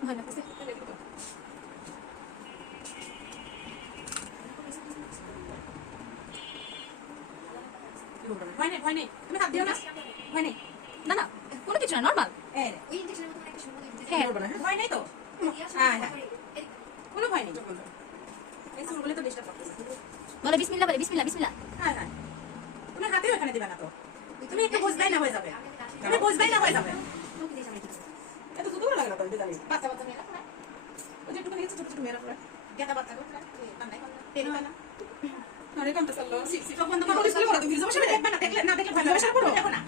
ভালো লাগতেছে ভয় নেই ভয় নেই তুমি হাত দিও না। ভয় নেই না না কোনো কিছু না নর্মাল হ্যাঁ না, হ্যাঁ? ভয় নেই তো? হ্যাঁ হ্যাঁ। কোনো ভয় নেই। এই চুলগুলো তো ডিস্টার্ব করতেছে বলে বিসমিল্লাহ বলে বিসমিল্লাহ বিসমিল্লাহ। হ্যাঁ হ্যাঁ। তুমি হাতেও এখানে দিবে না তো। তুমি একটু বুঝবেই না হয়ে যাবে। তুমি বুঝবেই না হয়ে যাবে। এত দুটো লাগে না তো জানি। বাচ্চা বাচ্চা মেয়েরা ওই যে একটু ছোট ছোট মেয়েরা গেদা বাচ্চা করে হয়। না? আরে তুমি না না না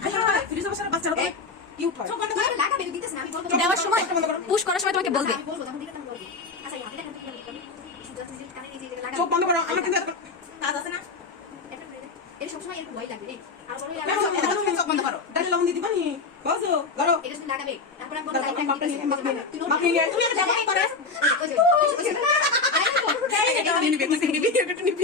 হয় লাগাবে না দেওয়ার সময় পুশ করার সময় তোমাকে বলবে আচ্ছা লাগাবে চোখ বন্ধ করো আমার কিন্তু কাজ আছে না এটা। এটা সবসময় এরকম ভয় লাগবে রে আর বড় দেখো, দেখো, চোখ বন্ধ করো ডালে লবণ দিয়ে দিবা নি বাজো ধরো এটা শুধু লাগাবে তারপর আমি বলব লাইট মাপটা নিয়ে- মাপটা নিয়ে- তুই মাপটা নিয়ে- তুমি একটা জামা পরে ওই যে ওই যে এটা নিবি, নিবি, নিবি, এটা নিবি।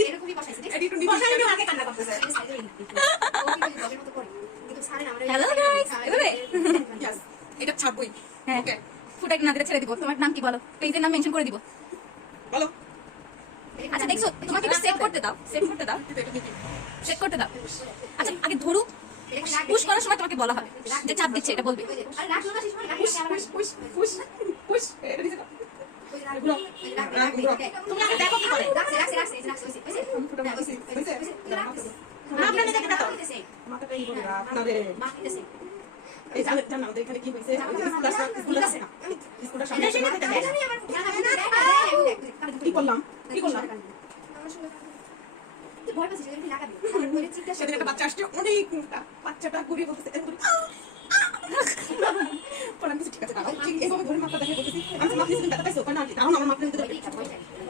হ্যাঁ Okay, ফুটাকে না দিলে ছেড়ে দিব তোমার নাম কি বলো পেজের নাম মেনশন করে দিব বলো। আচ্ছা দেখছ তোমাকে একটু সেট করতে দাও সেট করতে দাও। সেট করতে দাও আচ্ছা আগে ধরুক পুশ করার সময় তোমাকে বলা হবে যে চাপ দিচ্ছে এটা বলবে push, push, push, push, push. এটা নিচে তুমি আগে দেখো কি করে। মাপটা দেখে। মাথাটা এই রে। এই জানো- জানো আমাদের এখানে কি হয়েছে? স্কুল আসা- স্কুল আসে না। স্কুলের সামনে এসে মাথাটা দেয়। কি করলাম? কি করলাম? সেদিন একটা বাচ্চা আসছে, অনেক বাচ্চাটা ঘুরিয়ে ঠিক আছে। এইভাবে ধরে দেখে বলতেছি, আমি ব্যথা পাইছো? আন্টি, আমার মাপটা নিতে দেবে।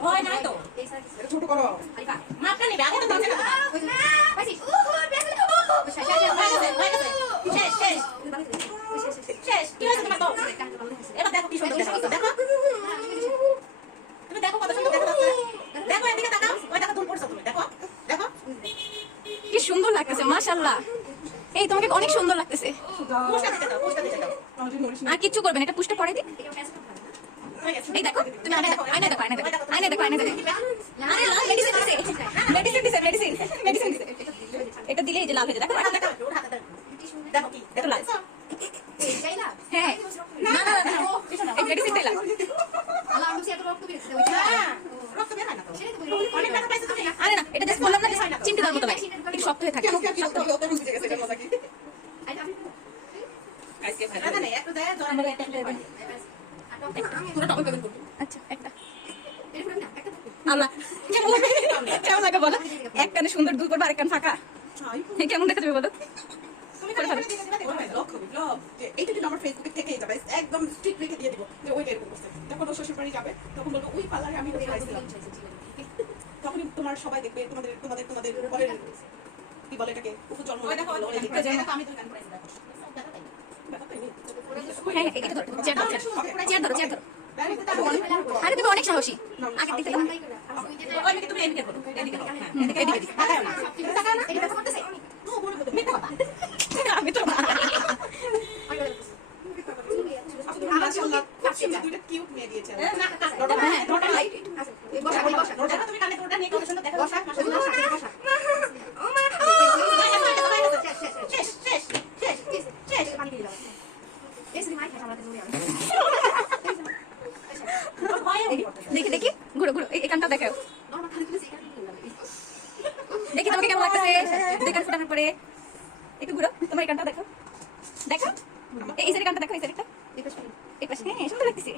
ভয় নাই তো। এটা ছোট করো। মাপটা নিবে, আগে তো বাচ্চা না তোমার। শেষ, শেষ। শেষ, কি হয়েছে তোমার তো? এবার দেখো কি সুন্দর দেখা যাচ্ছে, দেখো। তুমি দেখো কত সুন্দর দেখা যাচ্ছে। দেখো এদিকে তাকাও, ওই দেখো তুমি পড়ছো তুমি, দেখো, দেখো। কি সুন্দর লাগতেছে মাশাআল্লাহ এই তোমাকে অনেক সুন্দর লাগতেছে পুষটা দাও, পুষটা দাও। আর কিচ্ছু করবেন এটা পুশটা পরে দিই গেছে। এই দেখো তুমি আয়নায় দেখো আয়নায় দেখো আয়নায় দেখো আয়নায় দেখো আরে লাল মেডিসিন দিছে মেডিসিন দিছে মেডিসিন মেডিসিন দিছে এটা দিলে এই যে লাল হয়ে যায় দেখো ওর হাতে দাও, ওর হাতে দাও। দেখো কি, এটা লাল হ্যাঁ না না না, না এই মেডিসিনটাই লাল রক্ত বের না তো। অনেক ব্যথা পাইছো তুমি? আরে না এটা জাস্ট বললাম না চিমটি দেওয়ার মতো লাগে একটু শক্ত হয়ে থাকে কেন, কেন, কেন, কেন বুঝে গেছে, এটা মজা কি? আজকে ভালো। ব্যথা নেই, একটু দেয়, জোরে করে একটা একটা করে। পুরো টকল পেমেন্ট করব। আচ্ছা একটা যাবে একদম বাড়ি যাবে তখন বলব ওই পার্লারে আমি তখনই তোমার সবাই দেখবে তোমাদের তোমাদের তোমাদের কি বলে এটাকে উপজন্ম আমি করাইছি দেখো ব্যথা পাইনি? হ্যাঁ হ্যাঁ এটা ধরো চেয়ার ধরো চেয়ার ধরো চেয়ার ধরো আরে তুমি অনেক সাহসী। আগে দিকে তুমি এদিকে করো, এদিকে এদিকে, মিথ্যা কথা। আমি তো এই দেখি তোমাকে কেমন লাগতেছে? দুই কান ফুটানোর পরে একটু ঘুরো। তোমার এই কানটা দেখো। দেখো। এই সাইডের কানটা দেখো, এই সাইডটা এই পাশে। হ্যাঁ সুন্দর লাগতেছে।